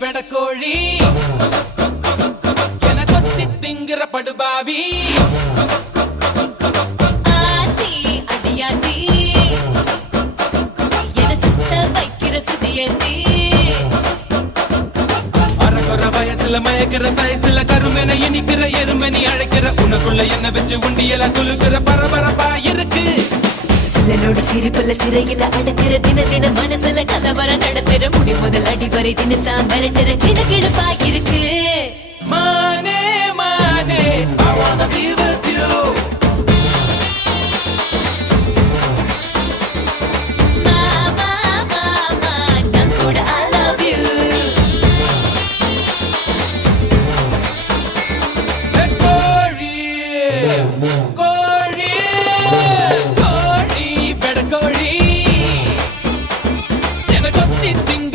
வெடக்கோழி என கொத்தி திங்கிற படுபாவி ஆத்தி அடியாத்தி என சுத்த வைக்கிற சுதியத்தி அறகுற வயசுல மயக்கிற சைஸ்ல கருமென இனிக்கிற எருமனி அழைக்கிற உனக்குள்ள என்ன வச்சு உண்டியல குலுக்கிற பரபரப்பா இருக்கு சிலனோட சிரிப்புல சிறையில அடக்கிற தின தின மனசுல கலவரம் நடத்துற முடி முதல் அடி வரை தினசா மிரட்டுற கிழக்கிழப்பா